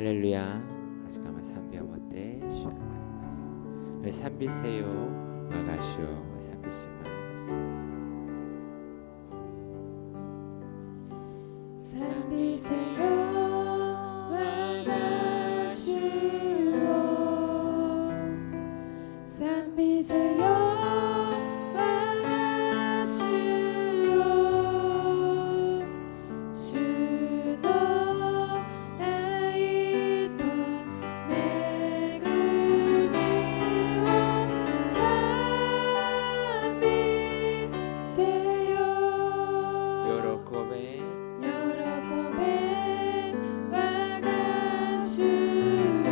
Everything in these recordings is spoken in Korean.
할렐루야. 아직까지賛美を持って主を褒めます。賛美せよ我が主を賛美します。賛美せよ我が主を、賛美せよ我が主を、主の愛と恵みを賛美せよ。喜べ喜べ我が主を、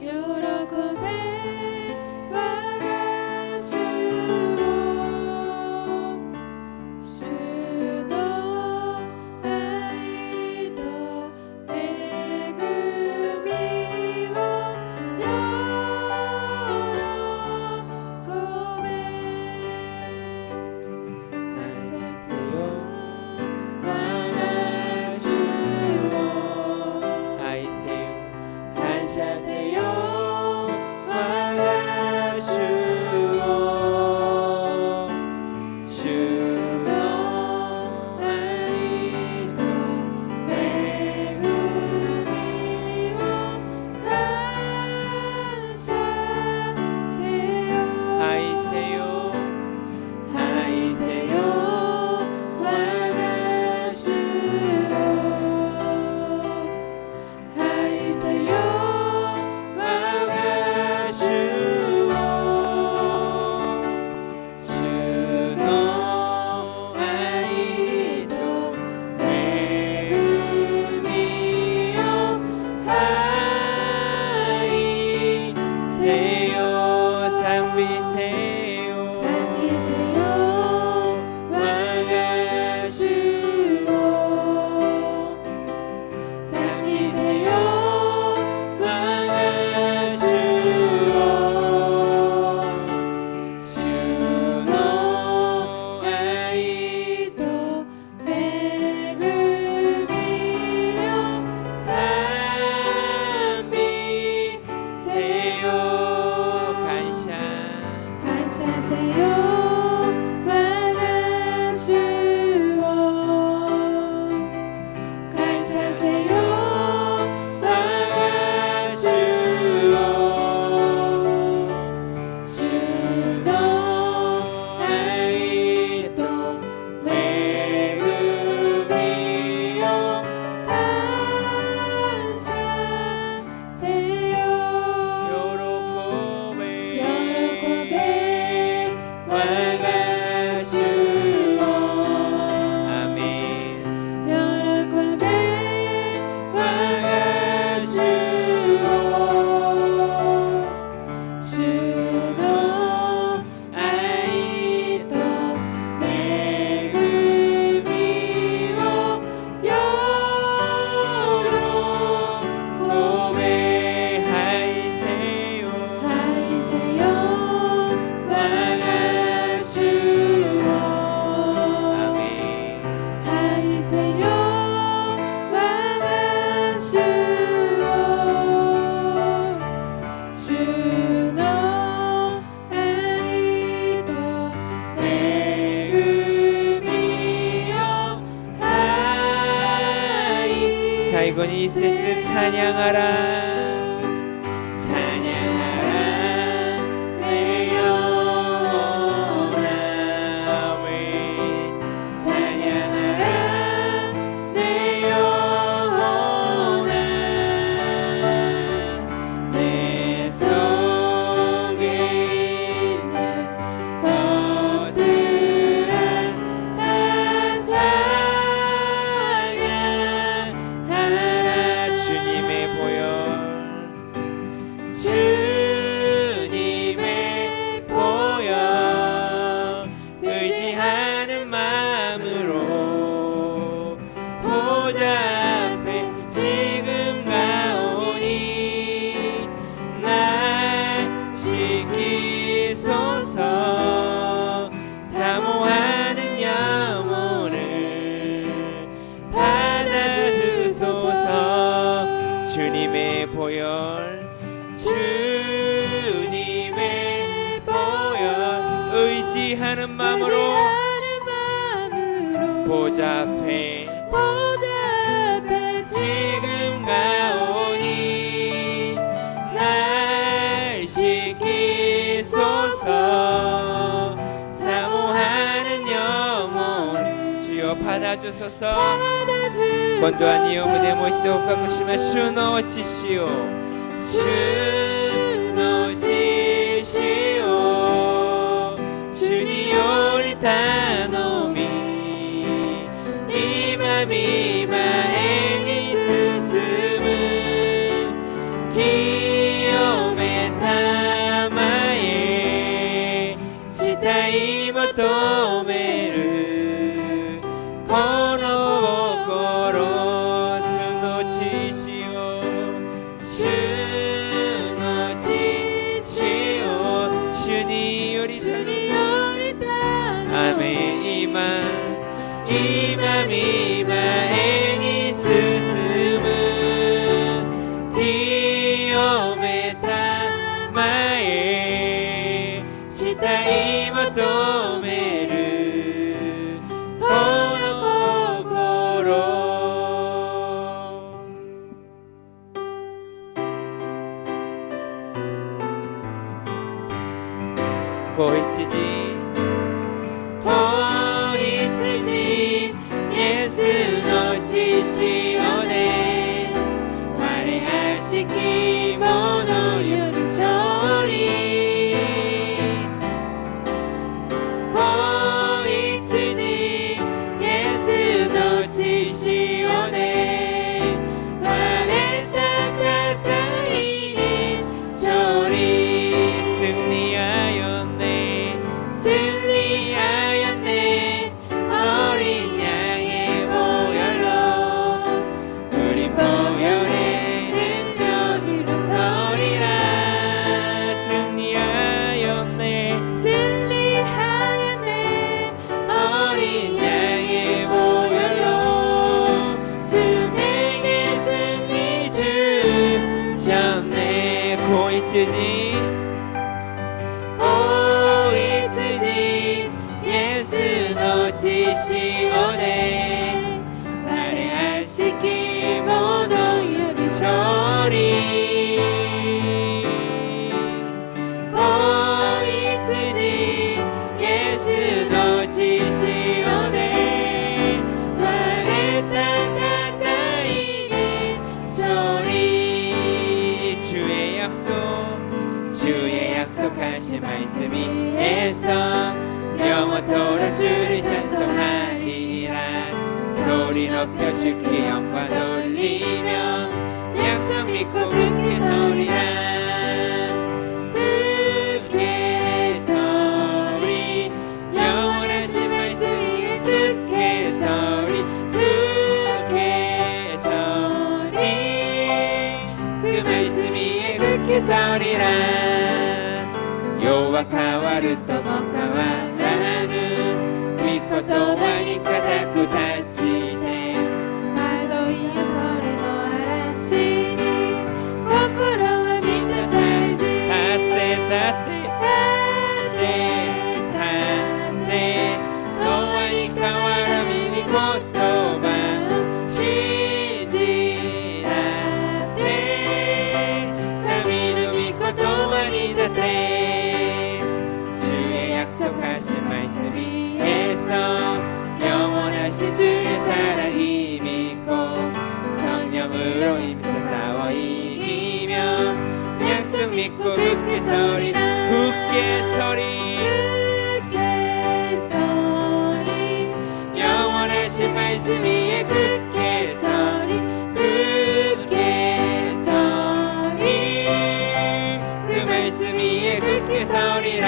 喜べ我が主を、主の愛と恵みを喜べ。感謝せよ我が主を、主の愛と恵みを感謝せよ。愛せよ愛せよ我が主を、愛せよ我が主を、主の愛と恵みを愛せよ。賛美せよ賛美せよ我が主を、賛美せよ我が主を、主の愛と恵みを賛美せよ。感謝感謝せよ我が主を、感謝せよ我が主を、主の愛と恵みを感謝せよ。喜べ喜べ我が主を、アメン喜べ我が主を、主の愛と恵みを喜べ。愛せよ愛せよ我が主を、アメン愛せよ我が主を、主の愛と恵みを愛。最後に一節チャニャガラ찬양하라 내 영혼아, 찬양하라 내 영혼아, 내 속에 있는 것들아 다 찬양하라. 주님의 보혈 예리하는 마음으로 보좌 앞에 지금 가오니 날 지키소서. 사모하는 영혼 주여 받아주소서. 건도한 이 무대 모이치도 가보시면 주 놓치시오 주 놓치시오 주니 우리 다노미 이마미마에니 스스문 기요메 타마에 시타이모 도메르 이마미마에니 스스문 기요메 타마에 시타이모 도메르 고노코코로. 고이치지 시오네 화려하시기 모노 요르쇼리 고이츠지 예수 노치시오네 화레타 가까이니 쇼리 승리하였네 승리하였네 어린 양의 보혈로 우리 보혈에는 너희로 서리라. 승리하였네 승리하였네 어린 양의 보혈로 주 내게 승리 주셨네. 고이츠지 고이츠지 예수 놓치시오네 화려하시기 모노 요르쇼리 고이츠지 예수 놓치시오네 화레타 가까이니 쇼리 주의 약속하신 말씀 위에서 영원토록 주를 찬송하리라. 소리 높여 주께 영광 돌리며 약속 믿고 굳게 서리라. 굳게 서리 영원하신 말씀 위에 굳게 서리 굳게 서리 그 말씀 위에 굳게 서리라.ヨワカワルとも変わらぬ御言葉に固く立ちてハロイヤそれの嵐に心は満たされじ立って立って永遠に変わらぬ御言葉信じらって神の御言葉に立って약속하신 말씀 위에서 영원하신 주의 사랑 힘있고 성령으로 힘써 싸워 이기며 약속 믿고 굳게 서리라. 굳게 서리 영원하신 말씀 위에 굳게 서리 굳게 서리 그 말씀 위에 굳게 서리라.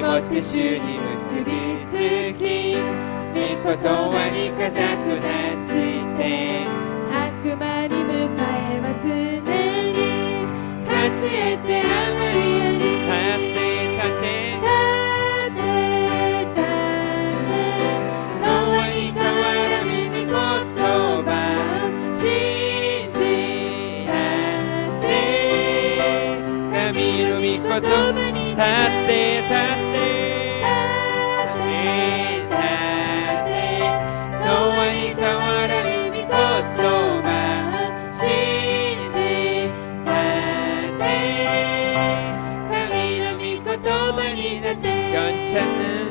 못해 주님結びつき御言葉に固く立ちて悪魔に向かえば常に勝ち得てあまりあり立て永遠に変わらぬ御言葉信じらって神の御言葉に立って立って永遠に変わらぬ御言葉を信じ立って神の御言葉に立って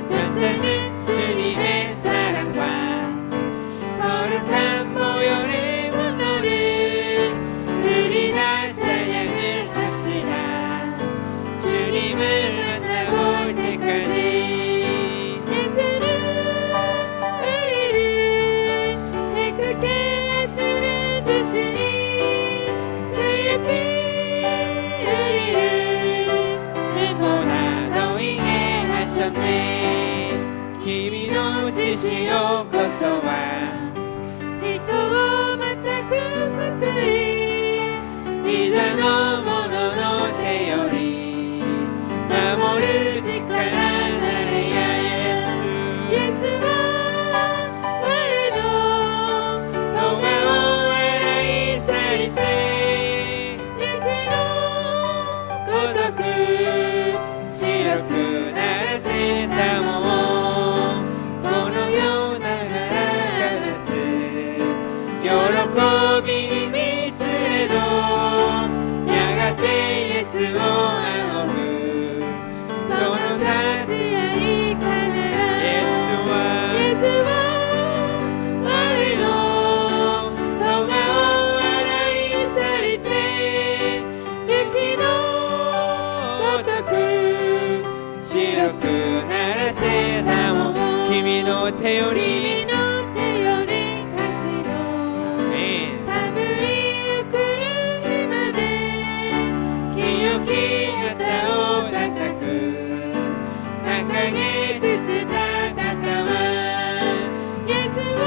괜찮은 주님의 사랑과 거룩한 보혈의 원로를 우리 다 찬양을 합시다 주님을 만나볼 때까지 예수는 우리를 깨끗게 하시는 주시니 그의 피 우리를 눈보라 너희게 하셨네 기미노 지시오 거서와 人を全く救い御座の者の手より守る力なれやイエスは我の戸川を洗い去りて雪のごとく白くならせたもんこのようなならがつ喜びに満ちれどやがてイエスを仰ぐその立ち合いかなイエスは我の戸川を洗い去りて雪のごとく白くならせたもん君の手より君の手より勝ちのたむりゆくる日まで清き旗を高く掲げつつ戦わイエスは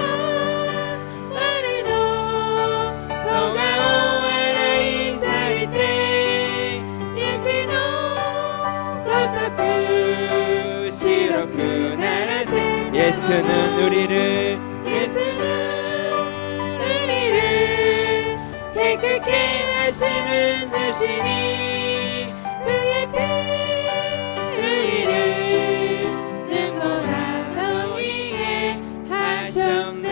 我の戸川を洗い去りて雪のごとく白くならせ예수는 우리를 깨끗게 하시는 주시니 그의 피 우리를 눈보라 너희게 하셨네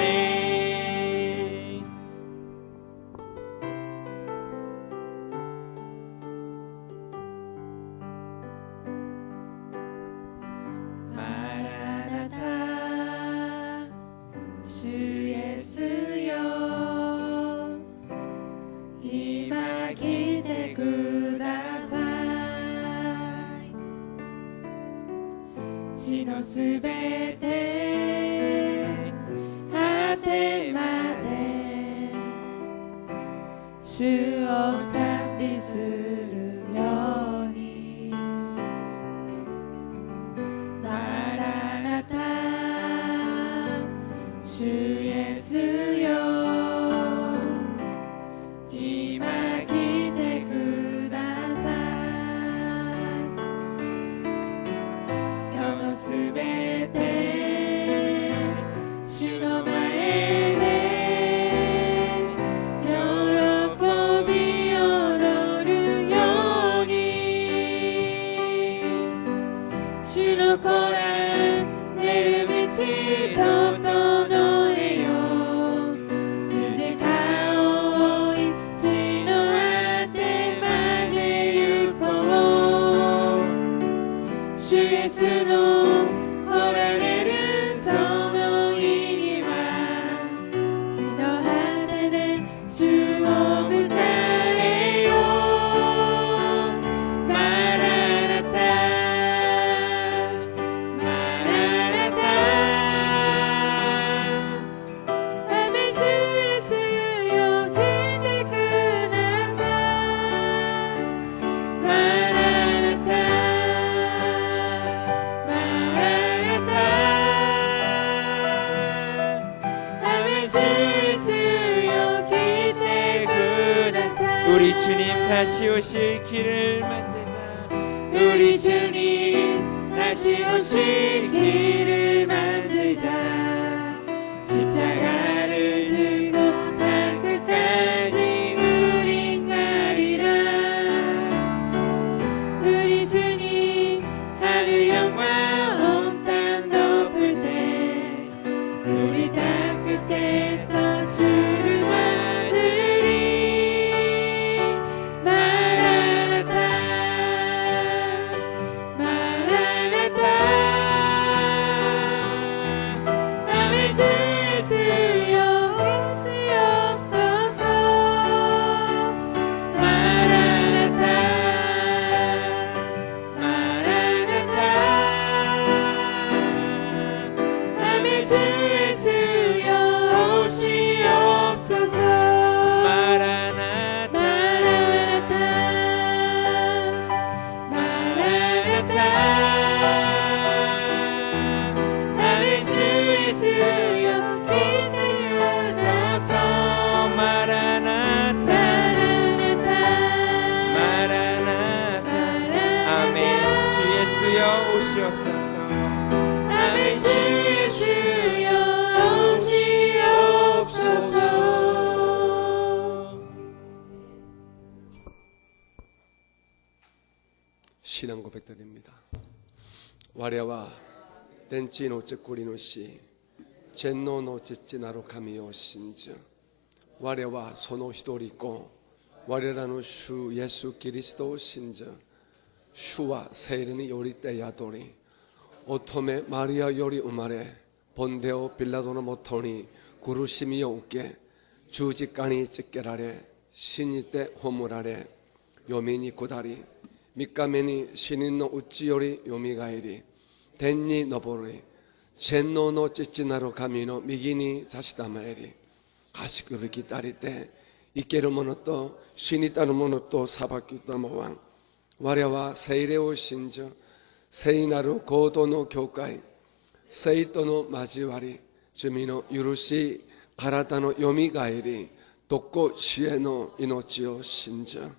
마라나타 주 예수여 임하기 때ください地のすべて果てまで主を賛美するようにマラナタ主イエスよ今来てください世のすべて主の前で喜び踊るように主の子ら出る道整えよ辻川を追い地の果てまで行こう主イエスの来られるその日には地の果てで主を迎えようマラナタマラナタ雨主イエスよ来てくださいマラナタマラナタ雨主イエスよ来てください 우리 주님 다시 오실 길을 만들자 우리 주님 다시 오실 길을 만들자 십자가를 들고 다 끝까지 우린 가리라 우리 주님 아멘 주 예수여 기지 주소서 마라나타 마라나타 아멘 주 예수여 오시옵소서 아멘 주 예수여 오시옵소서 신앙 고백드립니다. 와레와 덴치노 쯔꾸리노시 젠노노 쯔찌나로 가미오 신즈 와레와 소노 히도리고 와레라노 슈 예수 그리스도 신즈 슈와 세이르니 요리떼 야도리 오토메 마리아 요리 우마레 본데오 빌라도노 모토니 구루시미요 우께 주직간이 찌께라레 신이떼 호무라레 요미니 고다리 미카메니 신인노 우찌요리 요미가에리 덴니 노보리 젠노노 찌찌나로 가미노 미기니 자시다마에리 가시급이 기다릴 때 이케르모노 또 신이따르모노 또 사바큐타모왕 와레와 세이레오 신저 세이나루 고도노 교会 세이토노 마지와리 주미노 유루시 가라타노 요미가에리 독고 시에노 이노치오 신저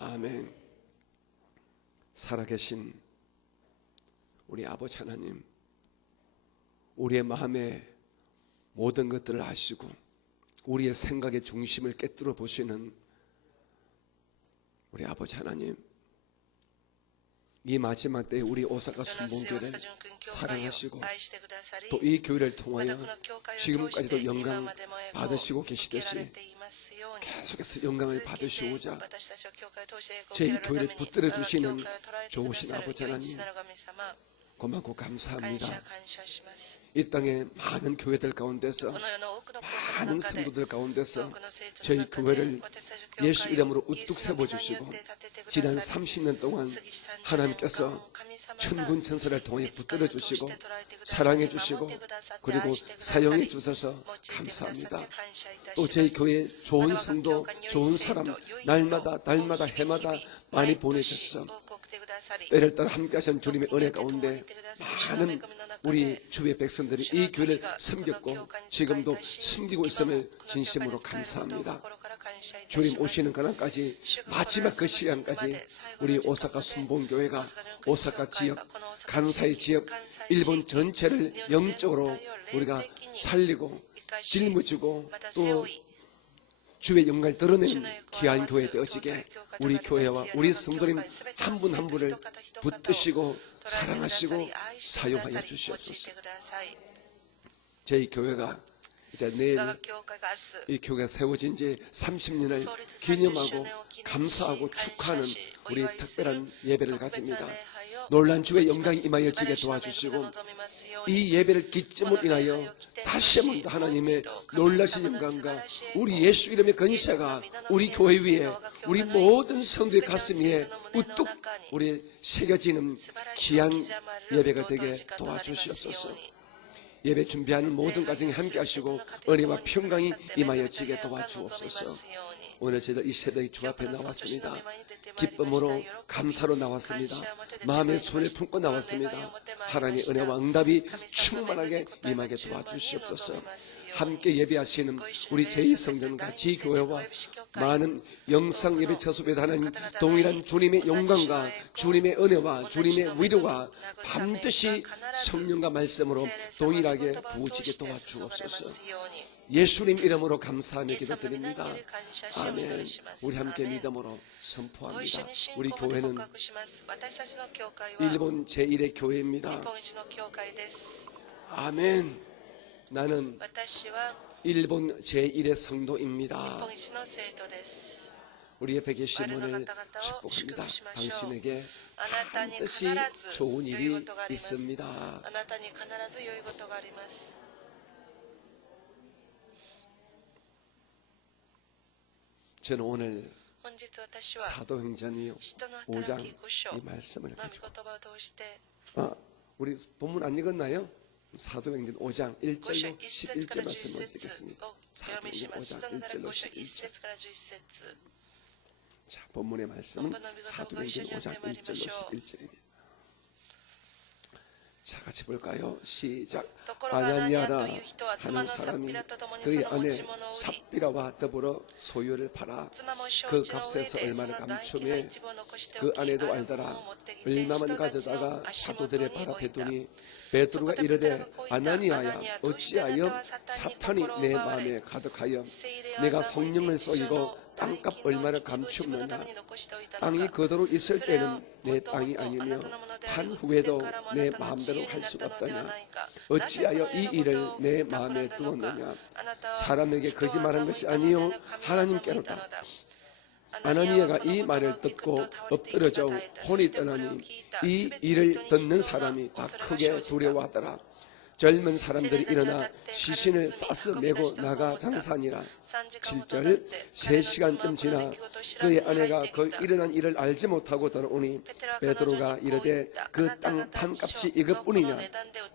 아멘. 살아계신 우리 아버지 하나님, 우리의 마음의 모든 것들을 아시고 우리의 생각의 중심을 깨뜨려 보시는 우리 아버지 하나님, 이 마지막 때에 우리 오사카 순복음교회를 사랑하시고 또 이 교회를 통하여 지금까지도 영광 받으시고 계시듯이 계속해서 영광을 받으시고자 제 교회를 붙들어 주시는 좋으신 아버지 하나님 고맙고 감사합니다. 이 땅에 많은 교회들 가운데서 많은 성도들 가운데서 저희 교회를 예수 이름으로 우뚝 세워주시고 지난 30년 동안 하나님께서 천군 천사를 통해 붙들어 주시고 사랑해 주시고 그리고 사용해 주셔서 감사합니다. 또 저희 교회 좋은 성도 좋은 사람 날마다 해마다 많이 보내셔서 때를 따라 함께 하신 주님의 은혜 가운데 많은 우리 주의 백성들이 이 교회를 섬겼고 지금도 섬기고 있음을 진심으로 감사합니다. 주님 오시는 그날까지 마지막 그 시간까지 우리 오사카 순복음교회가 오사카 지역, 간사이 지역, 일본 전체를 영적으로 우리가 살리고 짊어지고 또 주의 영광을 드러내는 귀한 교회 되어지게 우리 교회와 우리 성도님 한 분 한 분을 붙드시고 사랑하시고 사용하여 주시옵소서. 저희 교회가 이제 내일 이 교회가 세워진 지 30년을 기념하고 감사하고 축하하는 우리 특별한 예배를 가집니다. 놀란 주의 영광이 임하여지게 도와주시고 이 예배를 기점으로 인하여 다시 한번 하나님의 놀라신 영광과 우리 예수 이름의 건세가 우리 교회 위에 우리 모든 성도의 가슴 위에 우뚝 우리 새겨지는 귀한 예배가 되게 도와주시옵소서. 예배 준비하는 모든 가정이 함께 하시고 은혜와 평강이 임하여지게 도와주옵소서. 오늘 저희들 이 새벽에 주 앞에 나왔습니다. 기쁨으로 감사로 나왔습니다. 마음의 손을 품고 나왔습니다. 하나님의 은혜와 응답이 충만하게 임하게 도와주시옵소서. 함께 예배하시는 우리 제2성전과 지교회와 많은 영상 예배 처소에 하나님 동일한 주님의 영광과 주님의 은혜와 주님의 위로가 반드시 성령과 말씀으로 동일하게 부어지게 도와주옵소서. 예수님 이름으로 감사하며 기도드립니다. 아멘. 우리 함께 믿음으로 선포합니다. 우리 교회는 일본 제1의 교회입니다. 아멘. 나는 일본 제1의 성도입니다. 우리 옆에 계신 분을 축복합니다. 당신에게 반드시 좋은 일이 있습니다. 저는 오늘 사도행전 5장 이 말씀을 가지고 우리 본문 안 읽었나요? 사도행전 5장 1절로 11절 말씀을 읽겠습니다. 사도행전 5장 1절로 11절. 자, 본문의 말씀은 사도행전 5장 1절로 11절입니다. 자, 같이 볼까요? 시작. ところがアナニア 아나니아라 という人は妻 하는 のサッ 사람이 ピラと共に 그의 その持 아내 ち物を売り 삽비라와 더불어 소유를 팔아 妻も 그 承知の上 값에서 でそ 얼마를 の大金の 감춤해 一部を残してお 그 き 아내도 ある 알더라. ものを持ってきて 얼마만 人たちの 가져다가 足元 사도들의 に 바라 置いた 베더니 베드로가 서 이르되 베드로가 거기다 아나니아야 아나니아, 어찌하여 도시다가 사탄이 사탄이 내 거꾸로 마음에 가득하여 세일에 내가 와서 성령을 쏘이고 모이て 땅값 大金の 얼마를 一部自分のた 감추느냐 めに残しておいたの 땅이 か 그대로 있을 それは 때는 내 もとも 땅이 とあな 아니며 たのものであ 한 り 후에도 天からもあ 내 なたの自 마음대로 由に 할 なっ 수가 たのでは 없다냐 ないか 어찌하여 이 일을 내 마음에 두었느냐 사람에게 거짓말한 것이 아니요 하나님께로다. 아나니아가 이 말을 듣고 엎드러져 혼이 떠나니 이 일을 듣는 사람이 다 크게 두려워하더라. 젊은 사람들이 일어나 시신을 싸서 메고 나가 장사하니라. 7절 3시간쯤 지나 그의 아내가 그 일어난 일을 알지 못하고 돌아오니 베드로가 이르되 그 땅 판값이 이것뿐이냐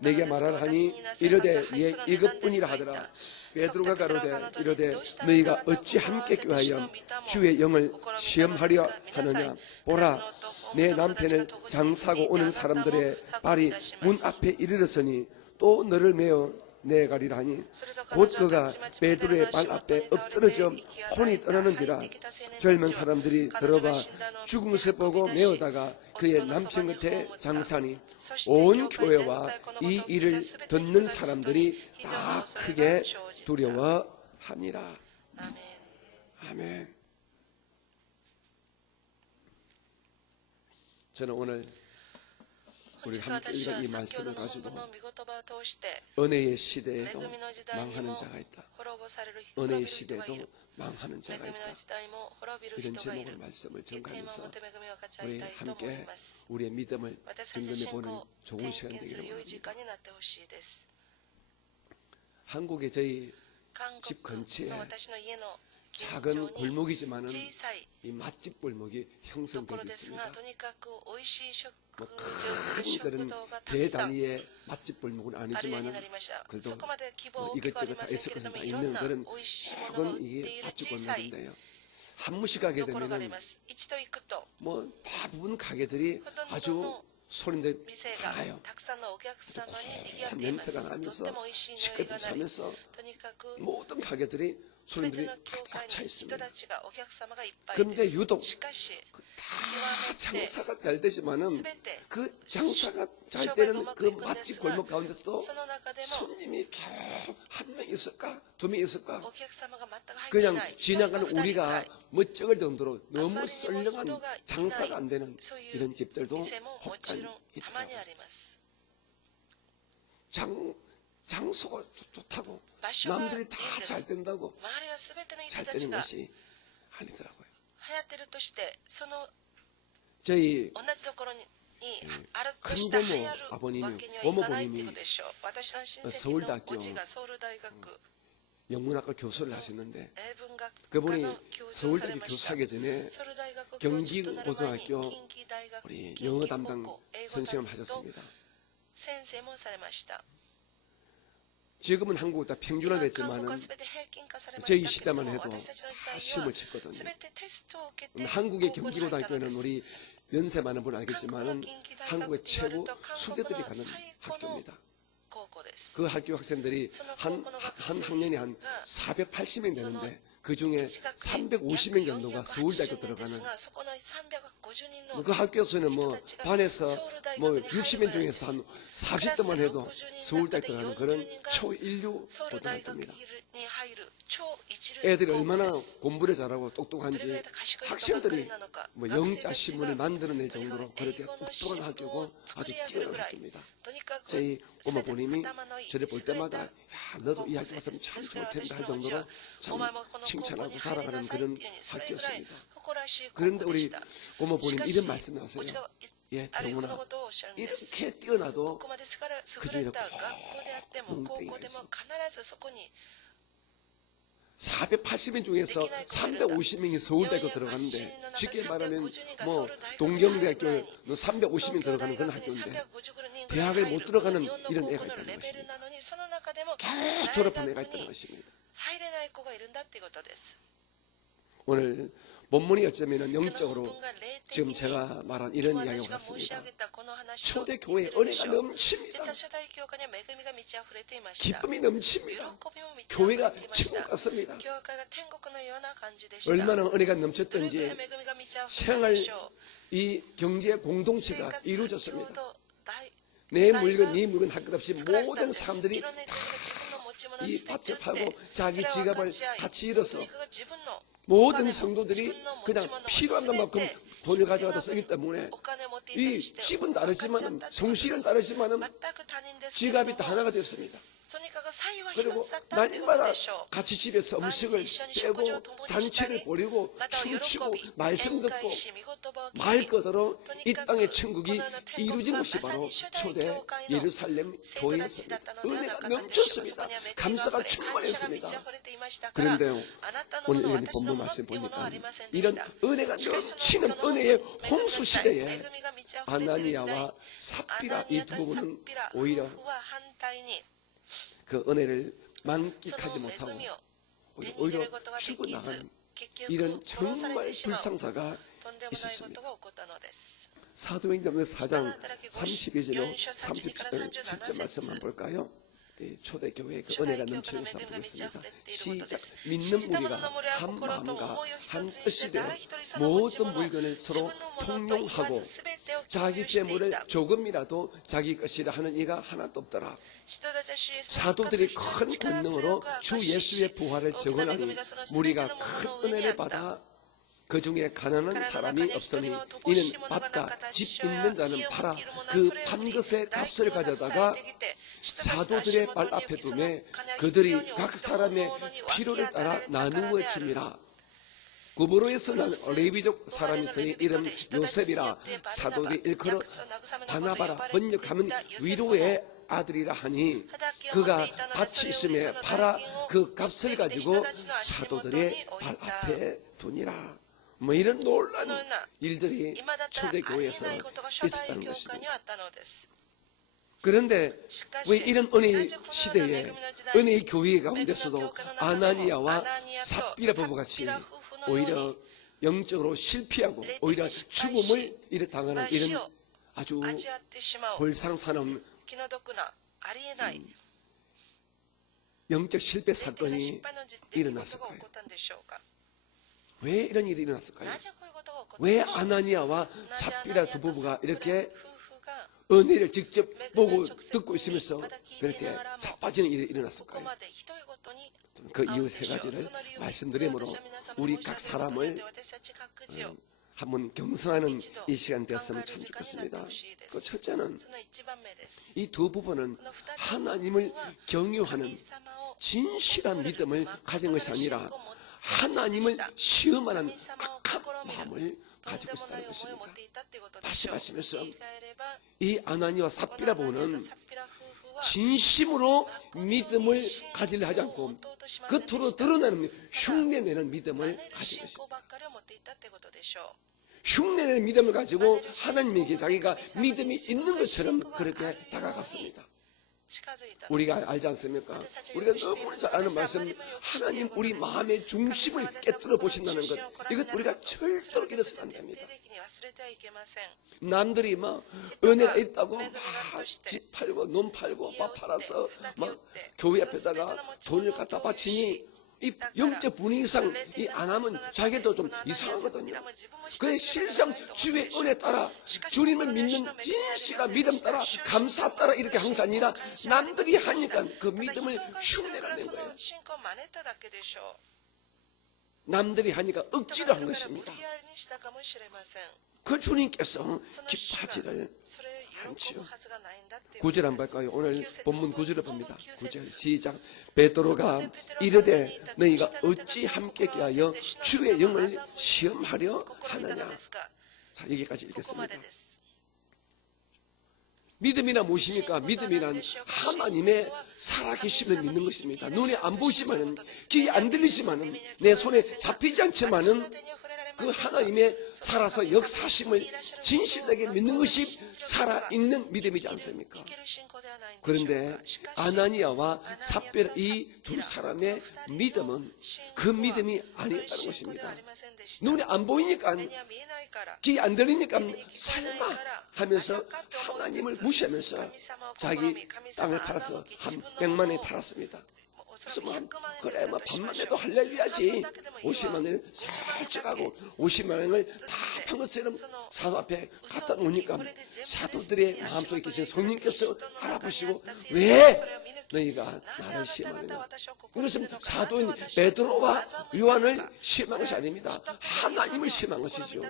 내게 말하라 하니 이르되 예 이것뿐이라 하더라. 베드로가 가로되 이르되 너희가 어찌 함께 꾀하여 주의 영을 시험하려 하느냐 보라 내 남편을 장사하고 오는 사람들의 발이 문 앞에 이르렀으니 또 너를 메어 내가리라 하니 곧 그가 베드로의 발 앞에 엎드러져 혼이 떠나는지라. 젊은 사람들이 들어봐 죽은 것을 보고 메어다가 그의 남편 곁에 장사니 온 교회와 이 일을 듣는 사람들이 다 크게 두려워하니라. 아멘. 저는 오늘 우리 함께 읽은 이 말씀을 가지고 은혜의 시대에도 망하는 자가 있다. 은혜의 시대에도 망하는 자가 있다. 이런 제목의 말씀을 전가하면서 우리 함께 우리의 믿음을 점검해보는 좋은 시간 되기를 원합니다. 한국의 저희 집 근처에 작은 골목이지만은 이 맛집 골목이 형성되어 있습니다. 뭐 큰 그런 대단위의 맛집 골목은 아니지만은 그래도 뭐 이것저것 다 있을 것은 다 있는 그런 작은 이게 맛집 골목인데요. 한 번씩 가게 되면은 뭐 대부분 가게들이 아주 소리인데 나가요. 고소한 냄새가 나면서 시끄럽게 차면서 모든 가게들이 손님들이 가득 차 있습니다. 그런데 유독 다 장사가 잘 되지만은 그 장사가 잘 되는 그 맛집 골목 가운데서도 손님이 한 명 있을까? 두 명 있을까? 그냥 지나가는 우리가 멋쩍을 정도로 너무 썰렁한 장사가 안 되는 이런 집들도 혹간 있더라고요. 장소가 좋다고 남들이 다 잘 된다고 잘 되는 것이 아니더라고요. 저희 큰고모 아버님이 고모부님이 서울대학교 영문학과 교수를 하셨는데 그분이 서울대학교 교수하기 전에 경기고등학교 우리 영어 담당 선생님을 하셨습니다. 지금은 한국 다 평준화됐지만은 저희 시대만 해도 다 시험을 쳤거든요. 한국의 경기고등학교는 우리 연세 많은 분 알겠지만은 한국의 최고 수재들이 가는 학교입니다. 그 학교 학생들이 한 학년이 한 480명 되는데 그 중에 350명 정도가 서울대학교 들어가는 그 학교에서는 뭐 반에서 뭐 60명 중에서 한 40대만 해도 서울대학 들어가는 그런 초인류 고등학교입니다. 애들이 얼마나 공부를 잘하고 똑똑한지 학생들이 뭐 영자 신문을 만들어낼 정도로 그렇게 똑똑한 학교고 아주 뛰어난 학교입니다. 저희 어머님이 저를 볼 때마다 야 너도 이 학교 갔으면 참 좋을 텐데 할 정도로 참 칭찬하고 자랑하는 그런 학교였습니다. 그런데 우리 어머님 이런 말씀을 하세요. 예, 동훈아 이렇게 뛰어나도 그 중에서 꼭 뭉뚱이가 있어. 480명 중에서 350명이 서울대학교 들어갔는데 쉽게 말하면 뭐 동경대학교 350명 들어가는 그런 학교인데 대학을 못 들어가는 이런 애가 있다는 것입니다. 졸업한 애가 있다는 것입니다. 오늘 본문이 어쩌면 영적으로 지금 제가 말한 이런 이야기와 같습니다. 초대교회에 은혜가 넘칩니다. 기쁨이 넘칩니다. 교회가 천국 같습니다. 얼마나 은혜가 넘쳤던지 생활 이 경제 공동체가 이루어졌습니다. 내 물건, 네 물건 할 것 없이 모든 사람들이 다 이 밭을 팔고 자기 지갑을 같이 잃어서 모든 성도들이 그냥 필요한 것만큼 돈을 가져가서 쓰기 때문에 이 집은 다르지만 성실은 다르지만 지갑이 다 하나가 되었습니다. 그리고 날마다 같이 집에서 음식을 빼고 잔치를 벌이고 춤추고 말씀 듣고 말 그대로 이 땅의 천국이 이루어진 것이 바로 초대 예루살렘 교회였습니다. 은혜가 넘쳤습니다. 감사가 충만했습니다. 그런데요, 오늘 이런 본문 말씀 보니까 이런 은혜가 넘치는 은혜의 홍수 시대에 아나니아와 삽비라 이 두 부부는 오히려 그 은혜를 만끽하지 못하고 오히려 죽어나가는 이런 정말 불상사가 있었습니다. 사도행전 4장 32절로 37절 말씀 한번 볼까요? 초대교회의 그 은혜가 넘치는 것을 보겠습니다. 시작. 믿는 우리가 한 마음과 한 뜻이 되어 모든 물건을 서로 통용하고 자기 재물을 조금이라도 자기 것이라 하는 이가 하나도 없더라. 사도들이 큰 권능으로 주 예수의 부활을 증언하니 무리가 큰 은혜를 받아 그 중에 가난한 사람이 없으니 이는 밭과 집 있는 자는 팔아 그 판 것의 값을 가져다가 사도들의 발 앞에 두매 그들이 각 사람의 필요를 따라 나누어 줍니다. 구브로에서 난 레위족 사람이 있으니 이름 요셉이라 사도들이 일컬어 바나바라 번역하면 위로의 아들이라 하니 그가 밭이 있음에 팔아 그 값을 가지고 사도들의 발 앞에 두니라. 뭐 이런 놀라운 일들이 초대교회에서 있었다는 것입니다. 그런데 왜 이런 은혜의 시대에 은혜의 교회 가운데서도 아나니아와 삽비라 부부같이 오히려 영적으로 실패하고 오히려 죽음을 당하는 이런 아주 볼상사나운 영적 실패 사건이 일어났을까요? 왜 이런 일이 일어났을까요? 왜 아나니아와 삽비라 두 부부가 이렇게 은혜를 직접 보고 듣고 있으면서 그렇게 자빠지는 일이 일어났을까요? 그 이유 세 가지를 말씀드리므로 우리 각 사람을 한번 경성하는 이 시간 되었으면 참 좋겠습니다. 그 첫째는 이 두 부부는 하나님을 경유하는 진실한 믿음을 가진 것이 아니라 하나님을 시험하는 악한 마음을 가지고 있었다는 것입니다. 다시 말씀해서 이 아나니아와 삽비라 부부는 진심으로 믿음을 가지려 하지 않고 겉으로 드러나는 흉내내는 믿음을 가진 것입니다. 흉내내는 믿음을 가지고 하나님에게 자기가 믿음이 있는 것처럼 그렇게 다가갔습니다. 우리가 알지 않습니까? 우리가 너무 잘 아는 말씀, 하나님 우리 마음의 중심을 깨뜨려 보신다는 것, 이것 우리가 절대로 잃어서는 안 됩니다. 남들이 막 은혜가 있다고 막 집 팔고 논 팔고 밥 팔아서 막 교회 앞에다가 돈을 갖다 바치니 이 영적 분위기상 이 안 하면 자기도 좀 이상하거든요. 그런데 실상 주의 은혜 따라 주님을 믿는 진실한 믿음 따라 감사 따라 이렇게 항상 아니라 남들이 하니까 그 믿음을 흉내내는 거예요. 남들이 하니까 억지로 한 것입니다. 그 주님께서 기뻐하지를 않지요. 9절 한번 볼까요? 오늘 본문 9절을 봅니다. 9절 시작. 베드로가 이르되 너희가 어찌 함께 하여 주의 영을 시험하려 하느냐. 자, 여기까지 읽겠습니다. 믿음이란 무엇입니까? 믿음이란 하나님의 살아계심을 믿는 것입니다. 눈에 안 보이지만은 귀에 안 들리지만은 내 손에 잡히지 않지만은 그 하나님의 살아서 역사심을 진실하게 믿는 것이 살아있는 믿음이지 않습니까? 그런데 아나니아와 삽비라 이 두 사람의 믿음은 그 믿음이 아니었다는 것입니다. 눈에 안 보이니까, 귀 안 들리니까 설마 하면서 하나님을 무시하면서 자기 땅을 팔아서 한 100만 원에 팔았습니다. 그래서 그래 밥만 해도 할렐루야지. 50만 원을 솔직하고 50만 원을 다 판 것처럼 사도 앞에 갖다 놓으니까 사도들의 마음속에 계신 성령께서 알아보시고 왜 너희가 나를 시험하느냐. 이것은 사도인 베드로와 요한을 시험한 것이 아닙니다. 하나님을 시험한 것이죠.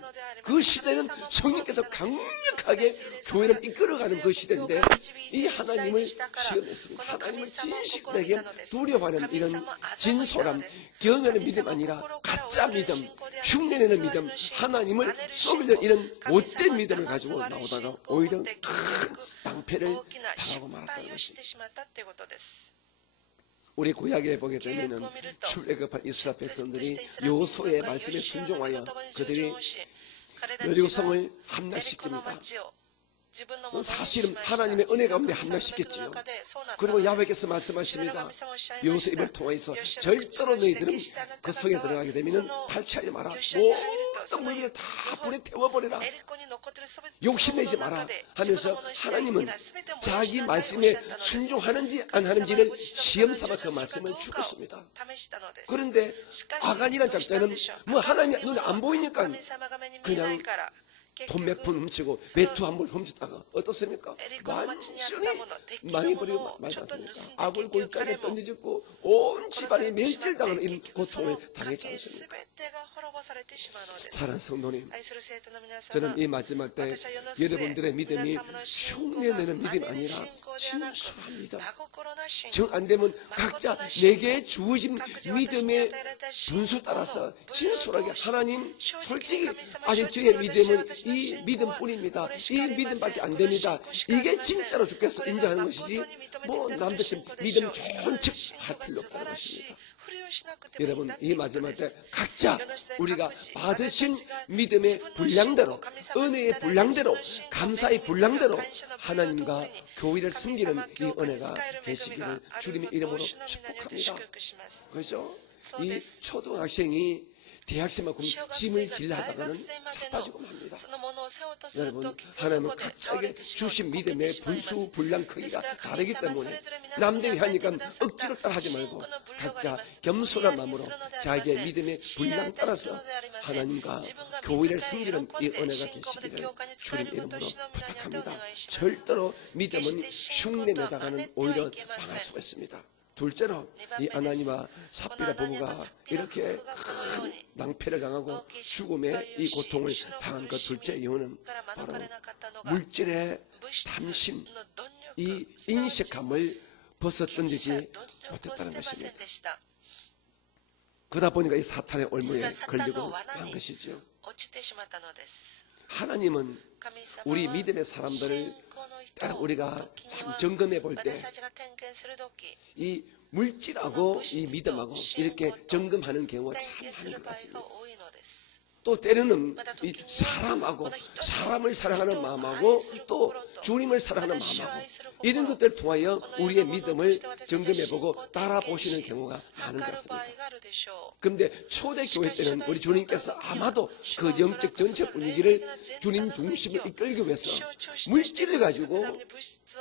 그 시대는 성령께서 강력하게 교회를 이끌어가는 그 시대인데 이 하나님을 시험했습니다. 하나님을 진실되게 두려워하는 이런 진솔함, 경외하는 믿음 아니라 가짜 믿음, 흉내내는 믿음, 하나님을 속이려는 이런 못된 믿음을 가지고 나오다가 오히려 큰 낭패를 당하고 말았다는 것입니다. 우리 구약에 보게 되면 출애굽한 이스라엘 백성들이 여호수아의 말씀에 순종하여 그들이 여리고성을 함락시킵니다. 사실은 하나님의 은혜 가운데 함락시켰지요. 그리고 야훼께서 말씀하십니다. 여호수아 입을 통해서 절대로 너희들은 그 성에 들어가게 되면 탈취하지 마라. 모든 물건을 다 불에 태워버려라. 욕심내지 마라 하면서 하나님은 자기 말씀에 순종하는지 안 하는지를 시험삼아 그 말씀을 주었습니다. 그런데 아간이라는 작자는 하나님이 눈에 안 보이니까 그냥 돈 몇 푼 훔치고 배투 한 번 훔쳤다가 어떻습니까? 완전히 망해버리고 말지 않습니까? 악을 골짜기에 던져졌고 온 집안이 멸절당하는 이런 고통을 당했지 않습니까? 사랑하는 성도님, 저는 이 마지막 때 여러분들의 믿음이 흉내내는 믿음이 아니라 진솔한 믿음, 정 안 되면 각자 내게 주어진 믿음의 분수 따라서 진솔하게 하나님 솔직히 아직 저의 믿음은 이 믿음뿐입니다. 이 믿음밖에 안 됩니다. 이게 진짜로 주께서 인정하는 것이지 남들처럼 믿음 좋은 척 할 필요 없다는 것입니다. 여러분, 이 마지막 때 각자 우리가 받으신 믿음의 분량대로, 은혜의 분량대로, 감사의 분량대로 하나님과 교회를 섬기는 이 은혜가 되시기를 주님의 이름으로 축복합니다. 그렇죠? 이 초등학생이 대학생만 짐을 질러 하다가는 자빠지고 맙니다. 여러분, 하나님은 각자에게 주신 믿음의 분수 분량 크기가 다르기 때문에 남들이 하니까 억지로 따라 하지 말고 각자 겸손한 마음으로 자기의 믿음의 분량 따라서 하나님과 교회를 섬기는 이 은혜가 되시기를 주님 이름으로 부탁합니다. 절대로 믿음은 흉내내다가는 오히려 망할 수가 있습니다. 둘째로 이 아나니와 삽비라 부부가 이렇게 큰 낭패를 당하고 죽음의 이 고통을 당한 그 둘째 이유는 바로 물질의 탐심, 이 인색함을 벗어던지지 못했다는 것입니다. 그러다 보니까 이 사탄의 올무에 걸리고 만 것이죠. 하나님은 우리 믿음의 사람들을 우리가 참 점검해 볼 때 이 물질하고 이 믿음하고 이렇게 점검하는 경우가 참 많은 것 같습니다. 또 때로는 이 사람하고 사람을 사랑하는 마음하고 또 주님을 사랑하는 마음하고 이런 것들을 통하여 우리의 믿음을 점검해보고 따라보시는 경우가 많은 것 같습니다. 그런데 초대교회 때는 우리 주님께서 아마도 그 영적 전체 분위기를 주님 중심을 이끌기 위해서 물질을 가지고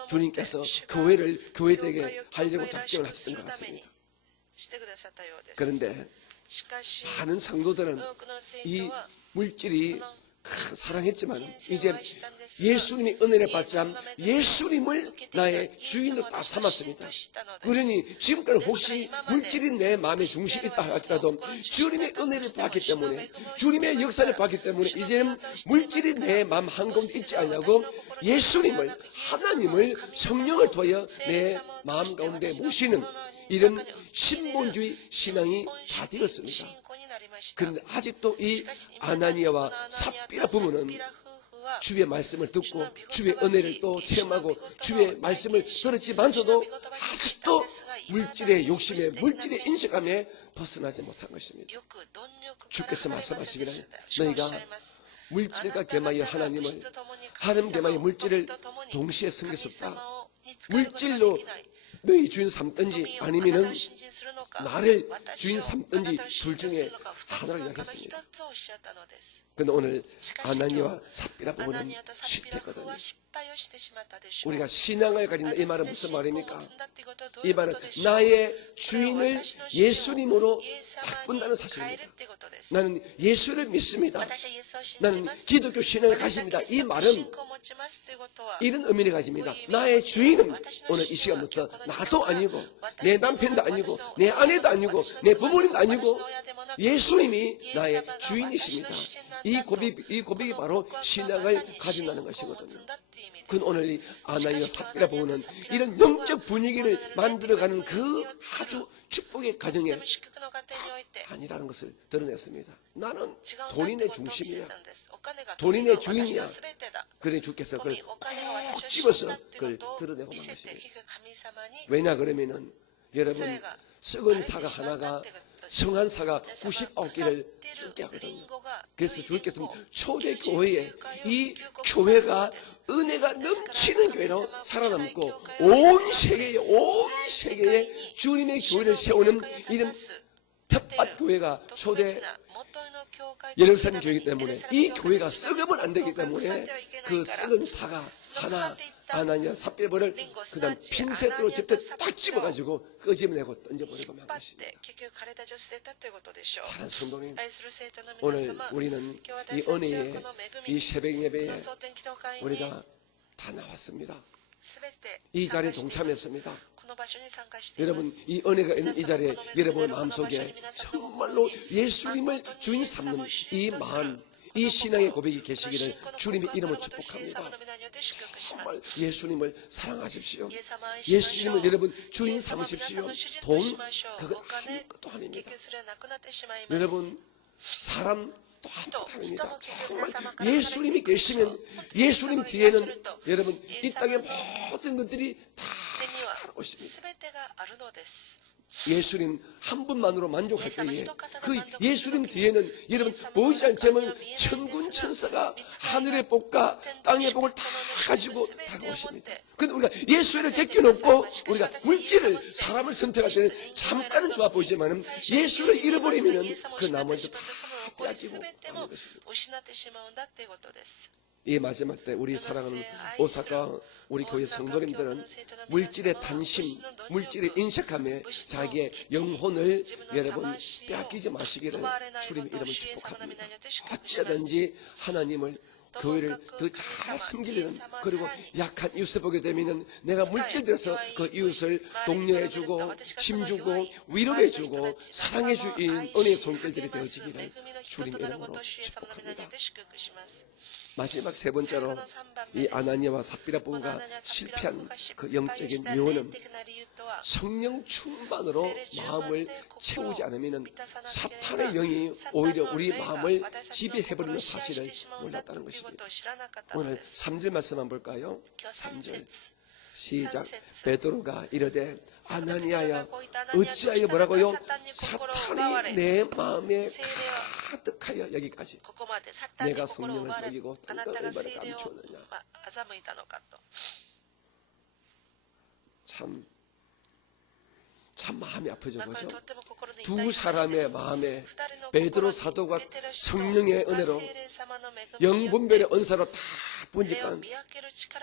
주님께서 교회를 교회되게 하려고 작정을 하셨던 것 같습니다. 그런데 많은 성도들은 이 물질이 사랑했지만 이제 예수님의 은혜를 받자 예수님을 나의 주인으로 딱 삼았습니다. 그러니 지금까지 혹시 물질이 내 마음의 중심이 있다 할지라도 주님의 은혜를 받기 때문에 주님의 역사를 받기 때문에 이제는 물질이 내 마음 한가운데 있지 않냐고 예수님을 하나님을 성령을 통하여 내 마음 가운데 모시는 이런 신본주의 신앙이 다 되었습니다. 그런데 아직도 이 아나니아와 삽비라 부부는 주의 말씀을 듣고 주의 은혜를 또 체험하고 주의 말씀을 들었지만서도 아직도 물질의 욕심에 물질의 인식함에 벗어나지 못한 것입니다. よく貪欲 주께서 から離れませんでした 말씀하시기를 主がおっしゃいます 물질과 개마의 하나님을 하나님 개마의 물질을 동시에 섬길 수 없다. 물질로 너희 주인 삼든지 아니면은 나를 주인 삼든지 둘 중에 하나를 이야기했습니다. 그런데 오늘 아나니와 삽비라 부부는 실패했거든요. 우리가 신앙을 가진다 이 말은 무슨 말입니까? 이 말은 나의 주인을 예수님으로 바꾼다는 사실입니다. 나는 예수를 믿습니다. 나는 기독교 신앙을 가집니다. 이 말은 이런 의미를 가집니다. 나의 주인은 오늘 이 시간부터 나도 아니고 내 남편도 아니고 내 아내도 아니고 내 부모님도 아니고 예수님이 나의 주인이십니다. 이 고백이 바로 신앙을 가진다는 것이거든요. 그건 오늘 이 아나니와 삽비라 부부는 이런 영적 분위기를 만들어가는 그 아주 축복의 가정에 아니라는 것을 드러냈습니다. 나는 돈이 내 중심이야. 돈이 내 주인이야. 그래 주께서 그걸 꼭 집어서 그걸 드러내고 만 것입니다. 왜냐 그러면은 여러분 썩은 사과 하나가 성한 사과 99개를 썩게 하거든요. 그래서 주께서 초대교회에 이 교회가 은혜가 넘치는 교회로 살아남고 온 세계에 주님의 교회를 세우는 이런 텃밭 교회가 초대 예루살렘 교회이기 때문에 이 교회가 썩으면 안 되기 때문에 그 썩은 사과 하나 아나니아 삽비라를 그다음 핀셋으로 직접 딱 집어가지고 끄집어내고 던져버리고 만 것입니다. 사랑하는 성도님, 오늘 우리는 이 은혜의 이 새벽 예배에 우리가 다 나왔습니다. 이 자리에 동참했습니다. 여러분 이 은혜가 있는 이 자리에 여러분 마음속에 정말로 예수님을 주인 삼는 이 마음, 이 신앙의 고백이 계시기를 주님의 이름으로 축복합니다. 정말 예수님을 사랑하십시오. 예수님을 여러분 주인 삼으십시오. 돈 그건 아무것도 아닙니다. 여러분 사람 또 아무것도 아닙니다. 정말 예수님이 계시면 예수님 뒤에는 여러분 이 땅의 모든 것들이 다 오십니다. 예수님 한 분만으로 만족할 때에 그 예수님 뒤에는 여러분 보이지 않지만 천군 천사가 하늘의 복과 땅의 복을 다 가지고 다가오십니다. 그런데 우리가 예수를 제껴놓고 우리가 물질을 사람을 선택할 때는 잠깐은 좋아 보이지만 예수를 잃어버리면 그 나머지 다 빼앗기고 하는 것입니다. 이 마지막 때 우리 사랑하는 오사카 우리 교회 성도님들은 물질의 단심, 물질의 인색함에 자기의 영혼을 여러분 빼앗기지 마시기를 주님의 이름을 축복합니다. 어찌하든지 하나님을 교회를 더 잘 섬기려는 그리고 약한 이웃을 보게 되면 내가 물질 들여서 그 이웃을 독려해주고 힘주고 위로해주고 사랑해주는 은혜의 손길들이 되어지기를 주님의 이름으로 축복합니다. 마지막 세 번째로 이 아나니아와 삽비라 부부가 실패한 그 영적인 요원은 성령 충만으로 마음을 채우지 않으면 사탄의 영이 오히려 우리 마음을 지배해버리는 사실을 몰랐다는 것입니다. 오늘 3절 말씀 한번 볼까요? 3절 시작. 베드로가 이르되 아나니아야 어찌하여 뭐라고요? 사탄이 내 마음에 가득하여 여기까지 내가 성령을 속이고 땅을 얼마나 감추었느냐. 참 마음이 아프죠. 그죠? 두 사람의 마음에 베드로 사도가 성령의 은혜로 영분별의 은사로 다 보니까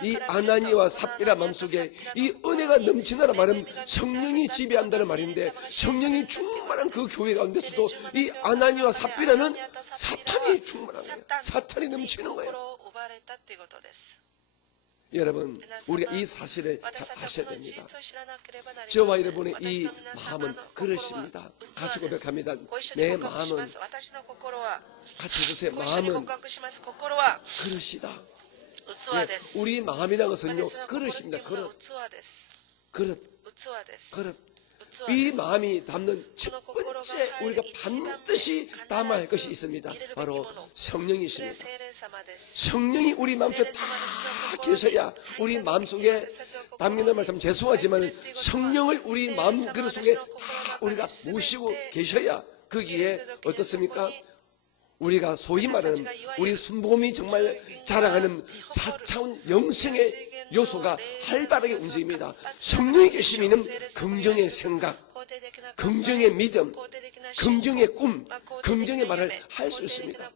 이 아나니와 삽비라 마음속에 이 은혜가 넘치나라 말은 성령이 지배한다는 말인데 성령이 충만한 그 교회 가운데서도 이 아나니와 삽비라는 사탄이 충만한 거예요. 사탄이 넘치는 거예요. 여러분 우리가 이 사실을 잘 아셔야 됩니다. 저와 여러분의 이 마음은 그릇입니다. 같이 고백합니다. 내 마음은 같이 해주세요. 마음은 그릇이다. 네, 우리 마음이라는 것은요 그릇입니다. 그릇. 이 마음이 담는 첫 번째 우리가 반드시 담아야 할 것이 있습니다. 바로 성령이십니다. 성령이 우리 마음속에 다 계셔야 우리 마음속에 담기는 말씀 죄송하지만 성령을 우리 마음 그릇 속에 다 우리가 모시고 계셔야 거기에 어떻습니까? 우리가 소위 말하는 우리 순복음이 정말 자랑하는 4차원 영성의 요소가 활발하게 움직입니다. 성령이 계시면 긍정의 생각, 긍정의 믿음, 긍정의 꿈, 긍정의 말을 할 수 있습니다.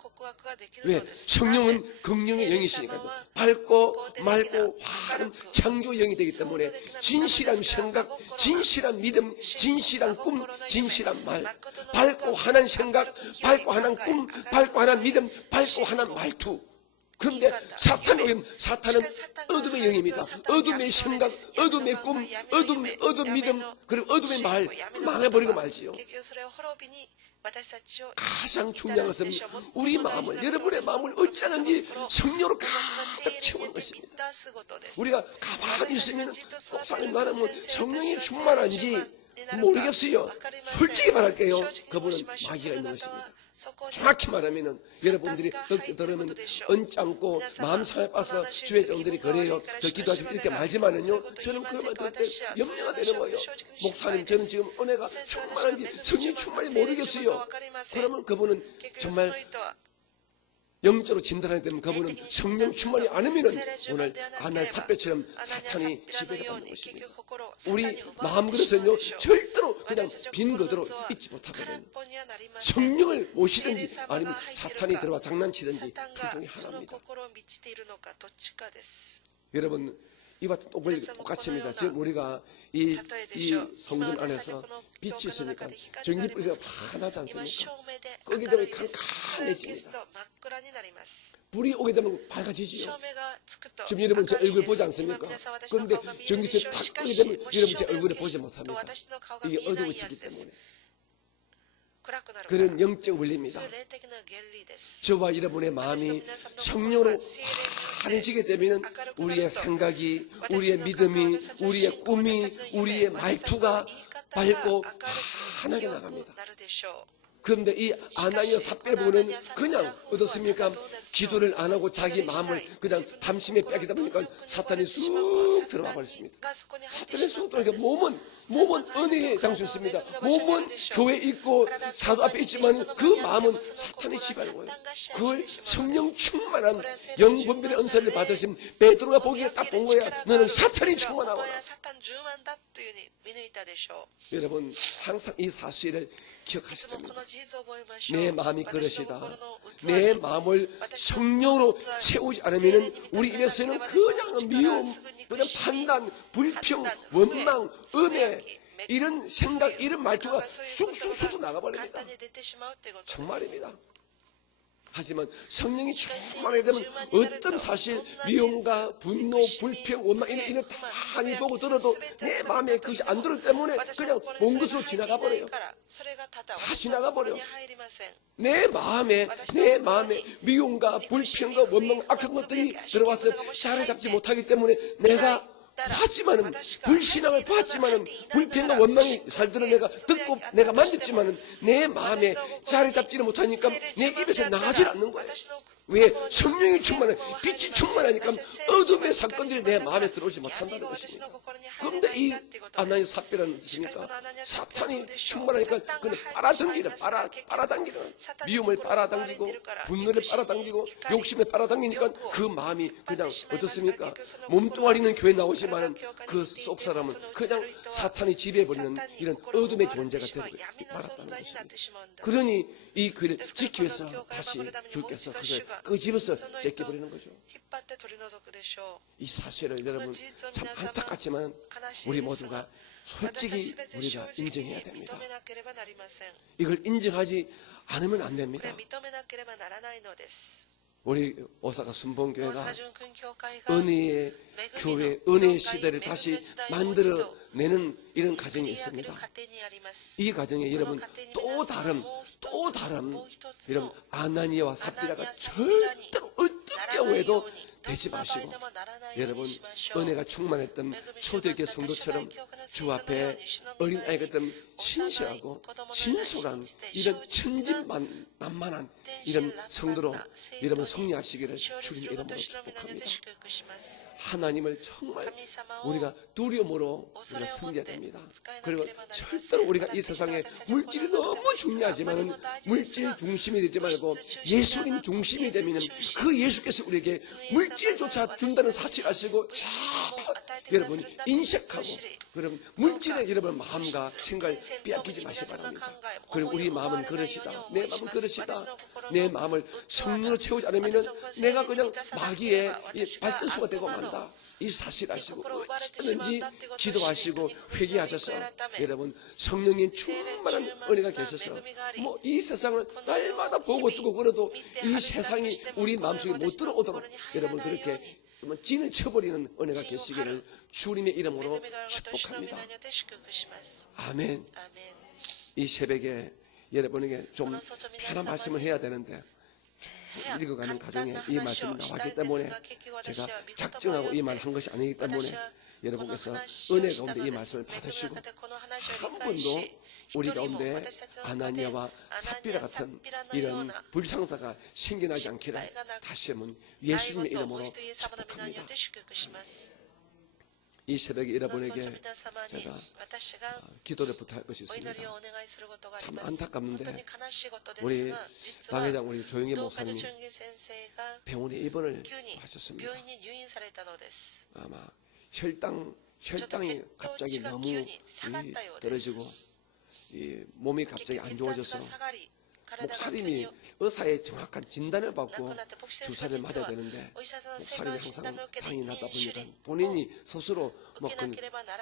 왜? 성령은 긍정의 영이시니까요. 밝고 맑고 화는 창조 영이 되기 때문에 진실한 생각, 진실한 믿음, 진실한 꿈, 진실한 말, 밝고 환한 생각, 밝고 환한 꿈, 밝고 환한 믿음, 밝고 환한 말투. 그런데 사탄이 오면 사탄은 어둠의 영입니다. 어둠의 생각, 어둠의 꿈, 어둠 믿음, 그리고 어둠의 말 망해버리고 말지요. 가장 중요한 것은 우리 마음을, 여러분의 마음을 어쩌든지 성령으로 가득 채우는 것입니다. 우리가 가만히 있으면 목사님 나는 뭐 성령이 충만한지 모르겠어요. 솔직히 말할게요. 그분은 마귀가 있는 것입니다. 정확히 말하면 여러분들이 들으면 언짢고 마음 상해 빠서 주의 종들이 그래요. 더 기도하지 이렇게 말지만은요. 저는 그러면 그때 염려가 되는 거예요. 목사님 저는 지금 은혜가 충만한지 성령 충만히 모르겠어요. 그러면 그분은 정말 영적으로 진단하게 되면 그분은 성령 충만이 않으면 오늘 아날 삿배처럼 사탄이 지배를 받는 것입니다. 우리 마음 그릇은요 절대로 그냥 빈 거대로 잊지 못하거든요. 성령을 모시든지 아니면 사탄이 들어와 장난치든지 둘 중에 하나입니다. 여러분 이와 똑같습니다. 지금 우리가 이 성전 안에서 빛이 있으니까 전기불이 환하지 않습니까? 끄게 되면 캄캄해집니다. 불이 오게 되면 밝아지지요. 지금 여러분 제 얼굴 보지 않습니까? 그런데 전기불이 탁 끄게 되면 여러분 제 얼굴을 보지 못합니다. 이게 어두워지기 때문에. 그런 영적 원리입니다. 저와 여러분의 마음이 성령으로 환해지게 되면 우리의 생각이, 우리의 믿음이, 우리의 꿈이, 우리의 말투가 밝고 환하게 나갑니다. 그런데 이 아나니아 삽비를 보면 그냥 어떻습니까? 기도를 안 하고 자기 마음을 그냥 담심에 빼기다 보니까 사탄이 쑥 들어와 버렸습니다. 사탄이 쑥 들어오니까 몸은 은혜의 장소였습니다. 몸은 교회에 있고 사도 앞에 있지만 그 마음은 사탄이 지배하는 거예요. 그걸 성령 충만한 영분별의 은사를 받으신 베드로가 보기에 딱 본 거야. 너는 사탄이 충만하구나. 여러분 항상 이 사실을 기억하셔야 됩니다. 내 마음이 그릇이다. 내 마음을 성령으로 채우지 않으면 우리 입에서는 그냥 미움, 그냥 판단, 불평, 원망, 은혜 이런 생각, 이런 말투가 쑥쑥 나가버립니다. 정말입니다. 하지만 성령이 충만하게 되면 어떤 사실 미움과 분노, 불평, 원망 이런 다 많이 보고 들어도 내 마음에 그것이 안 들었기 때문에 그냥 먼 것으로 지나가 버려요. 다 지나가 버려요. 내 마음에 미움과 불평과 원망 악한 것들이 들어와서 자리 잡지 못하기 때문에 내가 봤지만은 불신앙을 봤지만은 불평과 원망이 살들은 내가 듣고 내가 만졌지만은 내 마음에 자리 잡지를 못하니까 내 입에서 나가질 않는 거예요. 왜? 성령이 충만해 빛이 충만하니까 어둠의 사건들이 내 마음에 들어오지 못한다는 것입니다. 그런데 이 아나니아 삽비라는 뜻입니까? 사탄이 충만하니까 그는 빨아당기는 미움을 빨아당기고 분노를 빨아당기고 욕심을 빨아당기니까 그 마음이 그냥 어떻습니까? 몸뚱아리는 교회 나오지만 그 속 사람은 그냥 사탄이 지배해버리는 이런 어둠의 존재가 되고 말았다는 것입니다. 그러니 이 교회를 지키기 위해서 다시 주께서 그걸 끄집어서 제껴버리는 거죠. 이 사실을 여러분 참 안타깝지만 우리 모두가 솔직히 우리가 인정해야 됩니다. 이걸 인정하지 않으면 안 됩니다. 우리 오사카 순복음교회가 은혜의 교회, 은혜의 시대를 다시 만들어내는 이런 과정이 있습니다. 이 과정에 여러분 또 다른 여러분 아나니아와 삽비라가 절대로 어떤 경우에도 되지 마시고 여러분 은혜가 충만했던 초대교회 성도처럼 주 앞에 어린아이 같은 신실하고 진솔한 이런 천진난만한 이런 성도로 여러분 성리하시기를 주님 이름으로 축복합니다. 하나님을 정말 우리가 두려움으로 우리가 섬겨야 됩니다. 그리고 절대로 우리가 이 세상에 물질이 너무 중요하지만은 물질 중심이 되지 말고 예수님 중심이 되면 그 예수께서 우리에게 물질조차 준다는 사실 아시고 여러분 인식하고 여러분 물질에 여러분 마음과 생각을 빼앗기지 마시기 바랍니다. 그리고 우리 마음은 그릇이다. 내 마음은 그릇이다. 내 마음을 성령으로 채우지 않으면 내가 그냥 마귀의 발전소가 되고 만다. 이 사실 아시고 어찌든지 기도하시고 회개하셔서 여러분 성령님 충만한 은혜가 계셔서 뭐 이 세상을 날마다 보고 뜨고 그래도 이 세상이 우리 마음속에 못 들어오도록 여러분 그렇게 진을 쳐버리는 은혜가 계시기를 주님의 이름으로 축복합니다. 아멘. 이 새벽에 여러분에게 좀 편한 말씀을 해야 되는데 읽어가는 가정에 이 말씀이 나왔기 때문에 제가 작정하고 이 말을 한 것이 아니기 때문에 여러분께서 은혜 가운데 이 말씀을 받으시고 한 번도 우리 가운데 아나니아와 삽비라 같은 이런 불상사가 생겨나지 않기를 다시 한번 예수님의 이름으로 축복합니다. 이 새벽에 여러분에게 제가 기도를 부탁할 것이 있습니다. 참 안타깝는데 우리 당회장 우리 조영희 목사님이 병원에 입원을 하셨습니다. 아마 혈당이 갑자기 너무 떨어지고 이 몸이 갑자기 안 좋아져서 목사님이 의사의 정확한 진단을 받고 주사를 맞아야 되는데 목사님이 항상 방이 나다 보니까 본인이 스스로 그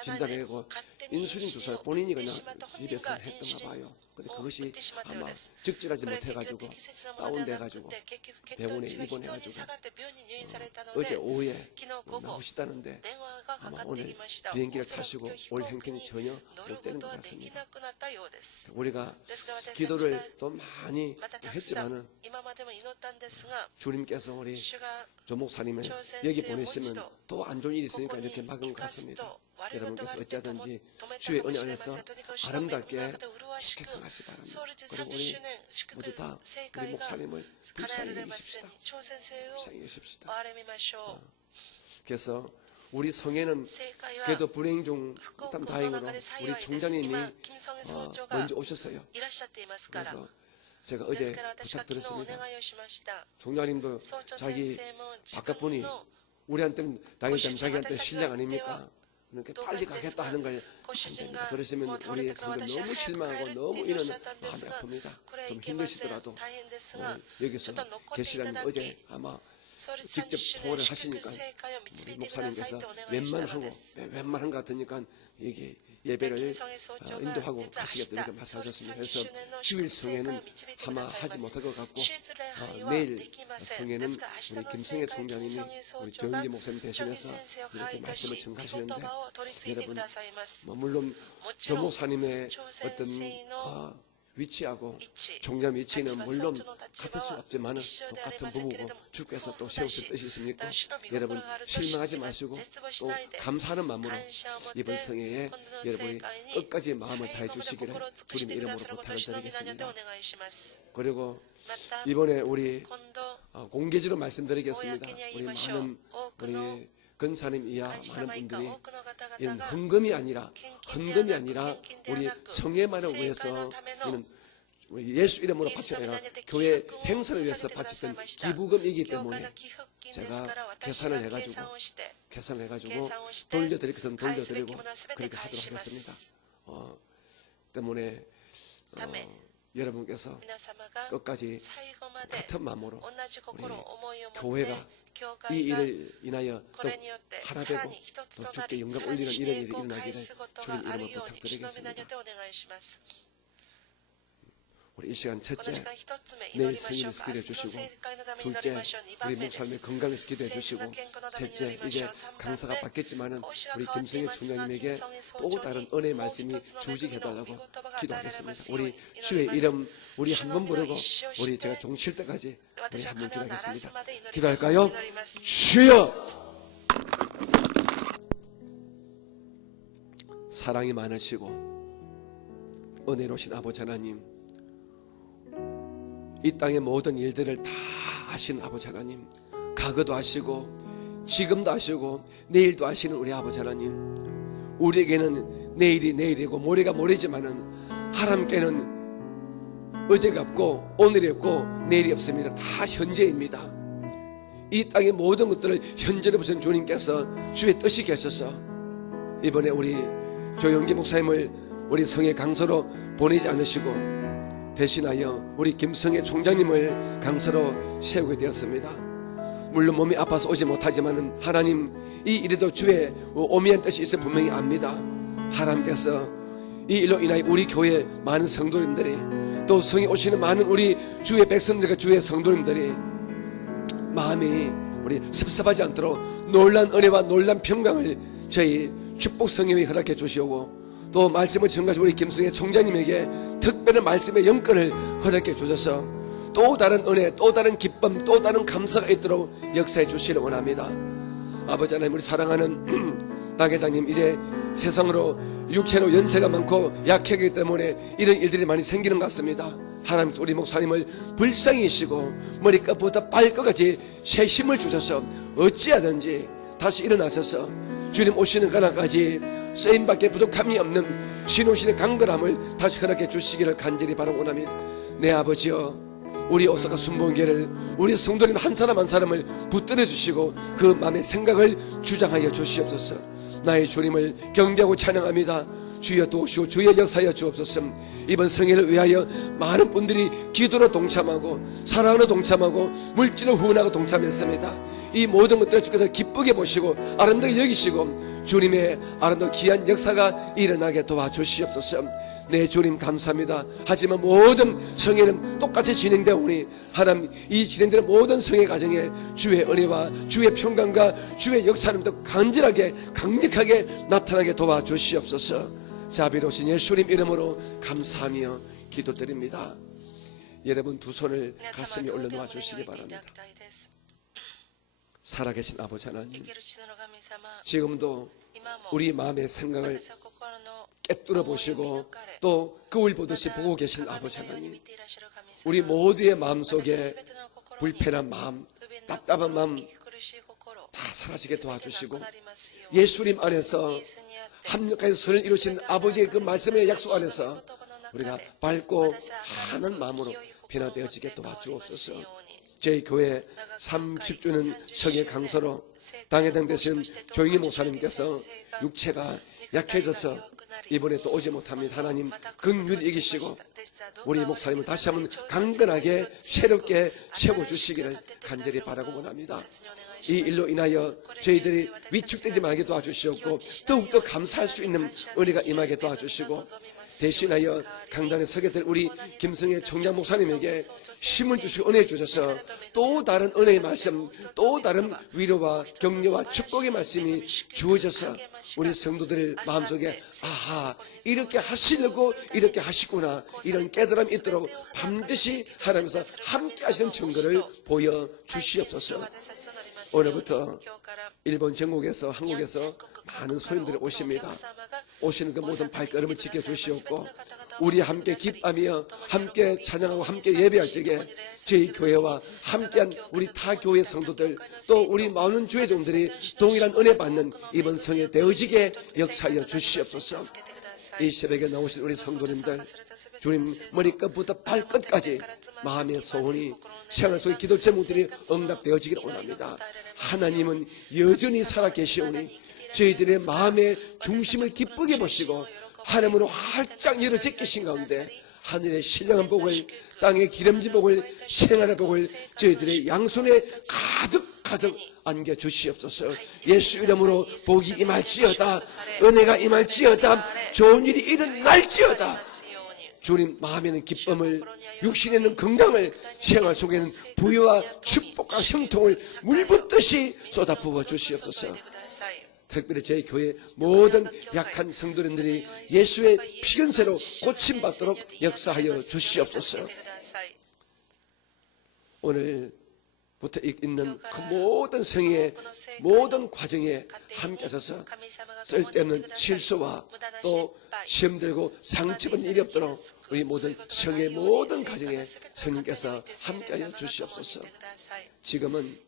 진단하고 인슐린 주사를 본인이 그냥 집에서 했던가 봐요. 근데 그것이 아마 적절하지 못해가지고 다운돼가지고 병원에 입원해가지고 어제 오후에 나오시다는데 아마 오늘 비행기를 타시고 올 행편이 전혀 못 되는 것 같습니다. 우리가 기도를 또 많이 했지만은 주님께서 우리 조 목사님을 여기 보내시면 또 안 좋은 일이 있으니까 이렇게 막은 것 같습니다. 여러분께서 어찌하든지 주의 은혜 안에서 아름답게 좋게 생각하시기 바랍니다. 그리고 우리 모두 다 우리 목사님을 불쌍히 여기십시다. 불쌍히 여기십시다. 그래서 우리 성에는 그래도 불행 중 참 다행으로 우리 총장님이 먼저 오셨어요. 그래서 제가 어제 부탁드렸습니다. 총장님도 자기 바깥분이 우리한테는 당연히 자기한테 신뢰 아닙니까? 그러니까 빨리 가겠다 하는 걸 안 됩니다. 그러시면 우리 성도 너무 실망하고 너무 이런 마음이 아픕니다. 좀 힘드시더라도 여기서 계시라면 어제 아마 직접 통화를 하시니까 우리 목사님께서 웬만한 것 같으니까 이게 예배를 인도하고 가시겠다 이렇게 말씀하셨습니다. 그래서 주일 성회는 아마 하지 못할 것 같고 내일 성회는 우리 김성애 총장님이 우리 조영기 목사님 대신해서 이렇게 말씀을 전하시는데 여러분 물론 조 목사님의 어떤 위치하고 종장 위치는 물론 같을 수 없지만 똑같은 부부고 주께서 또 세우실 뜻이 있습니까? 여러분 실망하지 마시고 또 감사하는 마음으로 이번 성회에 여러분이 끝까지 마음을 다해 주시기를 주님 이름으로 부탁을 드리겠습니다. 그리고 이번에 우리 공개적으로 말씀드리겠습니다. 우리 많은 우리 근사님 이하 많은 분들이 이런 헌금이 아니라 우리 성회만을 위해서 이런 예수 이름으로 바치는 아니라 교회 행사를 위해서 바쳤던 기부금이기 때문에 제가 계산을 해가지고 돌려드릴 것은 돌려드리고 그렇게 하도록 하겠습니다. 때문에 여러분께서 끝까지 같은 마음으로 우리 교회가 이 일을 인하여 또 하나되고 또 주께 영광 올리는 이런 일이 일어나기를 주님 이름으로 부탁드리겠습니다. 우리 이 시간 첫째, 내일 생일을 기도해 주시고, 둘째, 우리 목사님의 건강을 기도해 주시고, 셋째, 이제 강사가 바뀌었지만은 우리 김성애 총장님에게 또 다른 은혜의 말씀이 주직해달라고 기도하겠습니다. 우리 주의 이름 우리 한 번 부르고 우리 제가 종 칠 때까지 우리 한 번 기도하겠습니다. 기도할까요? 주여! 사랑이 많으시고 은혜로우신 아버지 하나님, 이 땅의 모든 일들을 다 아시는 아버지 하나님, 과거도 아시고 지금도 아시고 내일도 아시는 우리 아버지 하나님, 우리에게는 내일이 내일이고 모레가 모레지만은 하나님께는 어제가 없고 오늘이 없고 내일이 없습니다. 다 현재입니다. 이 땅의 모든 것들을 현재로 보신 주님께서 주의 뜻이 계셔서 이번에 우리 조영기 목사님을 우리 성의 강서로 보내지 않으시고 대신하여 우리 김성애 총장님을 강서로 세우게 되었습니다. 물론 몸이 아파서 오지 못하지만은 하나님, 이 일에도 주의 오미한 뜻이 있어 분명히 압니다. 하나님께서 이 일로 인하여 우리 교회 많은 성도님들이, 또 성에 오시는 많은 우리 주의 백성들과 주의 성도님들이 마음이 우리 섭섭하지 않도록 놀란 은혜와 놀란 평강을 저희 축복 성령이 허락해 주시오고, 또 말씀을 전가하신 우리 김성애 총장님에게 특별한 말씀의 영권을 허락해 주셔서 또 다른 은혜, 또 다른 기쁨, 또 다른 감사가 있도록 역사해 주시기를 원합니다. 아버지 하나님, 우리 사랑하는 당회장님, 이제 세상으로 육체로 연세가 많고 약하기 때문에 이런 일들이 많이 생기는 것 같습니다. 하나님, 우리 목사님을 불쌍히 여시고 머리끝부터 발끝까지 새 힘을 주셔서 어찌하든지 다시 일어나셔서 주님 오시는 그날까지 쓰임밖에 부족함이 없는 신오신의 강건함을 다시 허락해 주시기를 간절히 바라고 원합니다. 내 아버지여, 우리 오사카 순복음교회를, 우리 성도님 한 사람 한 사람을 붙들어 주시고 그 마음의 생각을 주장하여 주시옵소서. 나의 주님을 경배하고 찬양합니다. 주여 도우시고 주여 역사하여 주옵소서. 이번 성회를 위하여 많은 분들이 기도로 동참하고 사랑으로 동참하고 물질로 후원하고 동참했습니다. 이 모든 것들을 주께서 기쁘게 보시고 아름답게 여기시고 주님의 아름다운 귀한 역사가 일어나게 도와주시옵소서. 네, 주님 감사합니다. 하지만 모든 성회는 똑같이 진행되오니 하나님, 이 진행되는 모든 성회 과정에 주의 은혜와 주의 평강과 주의 역사는 더 간절하게 강력하게 나타나게 도와주시옵소서. 자비로우신 예수님 이름으로 감사하며 기도드립니다. 여러분 두 손을 가슴에 올려놓아 주시기 바랍니다. 살아계신 아버지 하나님, 지금도 우리 마음의 생각을 깨뚫어 보시고 또 거울 보듯이 보고 계신 아버지 하나님, 우리 모두의 마음속에 불편한 마음, 답답한 마음 다 사라지게 도와주시고 예수님 안에서 합력하여 선을 이루신 아버지의 그 말씀의 약속 안에서 우리가 밝고 환한 마음으로 변화되어지게 도와주옵소서. 저희 교회 30주년 성의 강서로 당회장 되신 조영희 목사님께서 육체가 약해져서 이번에 또 오지 못합니다. 하나님 긍휼히 여기시고 우리 목사님을 다시 한번 강건하게 새롭게 세워주시기를 간절히 바라고 원합니다. 이 일로 인하여 저희들이 위축되지 말게 도와주시옵고 더욱더 감사할 수 있는 은혜가 임하게 도와주시고, 대신하여 강단에 서게 될 우리 김성애 총장 목사님에게 힘을 주시고 은혜 주셔서 또 다른 은혜의 말씀, 또 다른 위로와 격려와 축복의 말씀이 주어져서 우리 성도들 마음속에 아하, 이렇게 하시려고 이렇게 하시구나, 이런 깨달음이 있도록 반드시 하나님께서 함께 하시는 증거를 보여주시옵소서. 오늘부터 일본 전국에서 한국에서 많은 손님들이 오십니다. 오시는 그 모든 발걸음을 지켜주시옵고 우리 함께 기뻐하며 함께 찬양하고 함께 예배할 적에 저희 교회와 함께한 우리 타 교회 성도들 또 우리 많은 주의 종들이 동일한 은혜 받는 이번 성에 되어지게 역사하여 주시옵소서. 이 새벽에 나오신 우리 성도님들, 주님 머리끝부터 발끝까지 마음의 소원이 생활 속의 기도 제목들이 응답되어지기를 원합니다. 하나님은 여전히 살아계시오니 저희들의 마음의 중심을 기쁘게 보시고 하나님으로 활짝 열어 제끼신 가운데 하늘의 신령한 복을, 땅의 기름진 복을, 생활의 복을 저희들의 양손에 가득 안겨 주시옵소서. 예수 이름으로 복이 임할지어다, 은혜가 임할지어다, 좋은 일이 일어날지어다. 주님 마음에는 기쁨을, 육신에는 건강을, 생활 속에는 부유와 축복과 형통을 물붓듯이 쏟아부어 주시옵소서. 특별히 제 교회 모든 약한 성도님들이 예수의 피근세로 고침받도록 역사하여 주시옵소서. 오늘부터 있는 그 모든 성의의 모든 과정에 함께 서서 쓸데없는 실수와 또 시험 들고 상처받는 일이 없도록 우리 모든 성의 모든 과정에 성령께서 함께하여 주시옵소서. 지금은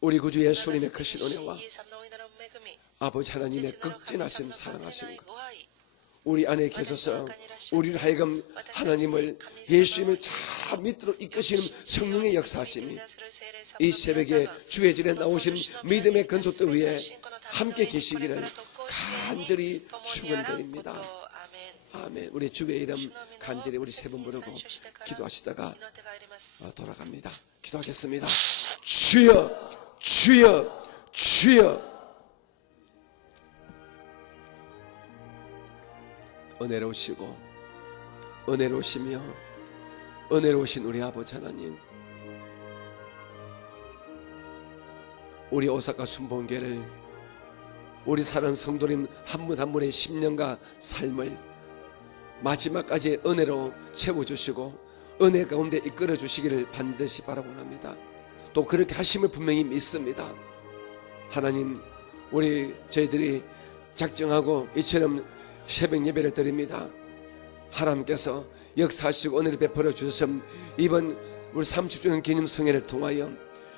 우리 구주 예수님의 크신 은혜와 아버지 하나님의 극진하심 사랑하심 우리 안에 계셔서 우리를 하여금 하나님을 예수님을 잘 믿도록 이끄시는 성령의 역사하심이 이 새벽에 주의 전에 나오신 믿음의 근속들 위에 함께 계시기를 간절히 축원드립니다. 아멘. 우리 주의 이름 간절히 우리 세 번 부르고 기도하시다가 돌아갑니다. 기도하겠습니다. 주여, 주여, 주여. 은혜로우시고 은혜로우시며 은혜로우신 우리 아버지 하나님, 우리 오사카 순복음교회를 우리 사는 성도님 한 분 한 분의 10년과 삶을 마지막까지 은혜로 채워주시고 은혜 가운데 이끌어 주시기를 반드시 바라원합니다. 또 그렇게 하심을 분명히 믿습니다. 하나님, 저희들이 작정하고 이처럼 새벽 예배를 드립니다. 하나님께서 역사하시고 은혜를 베풀어 주셔서 이번 우리 30주년 기념 성회를 통하여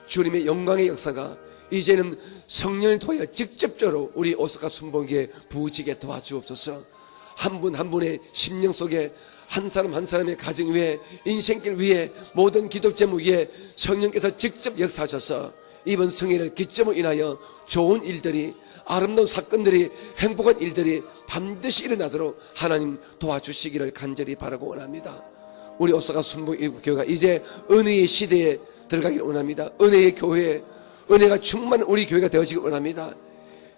주님의 영광의 역사가 이제는 성령을 통하여 직접적으로 우리 오사카 순복음교회에 부어지게 도와주옵소서. 한 분 한 분의 심령 속에 한 사람 한 사람의 가정 위에 인생길 위에 모든 기도 제목 위에 성령께서 직접 역사하셔서 이번 성회를 기점으로 인하여 좋은 일들이, 아름다운 사건들이, 행복한 일들이 반드시 일어나도록 하나님 도와주시기를 간절히 바라고 원합니다. 우리 오사카 순복음교회가 이제 은혜의 시대에 들어가기를 원합니다. 은혜의 교회, 은혜가 충만한 우리 교회가 되어지길 원합니다.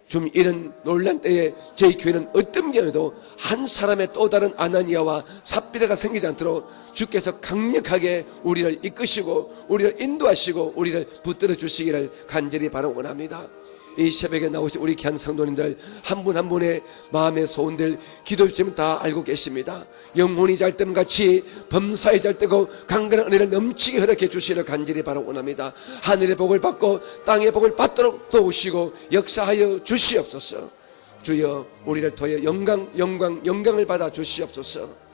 좀 이런 놀란 때에 저희 교회는 어떤 경우에도 한 사람의 또 다른 아나니아와 삽비라가 생기지 않도록 주께서 강력하게 우리를 이끄시고 우리를 인도하시고 우리를 붙들어 주시기를 간절히 바라고 원합니다. 이 새벽에 나오신 우리 귀한 성도님들 한 분 한 분의 마음의 소원들, 기도 제목 다 알고 계십니다. 영혼이 잘 때면 같이 범사에 잘 때고 강건한 은혜를 넘치게 허락해 주시기를 간절히 바라고 원합니다. 하늘의 복을 받고 땅의 복을 받도록 도우시고 역사하여 주시옵소서. 주여, 우리를 통하여 영광을 받아 주시옵소서.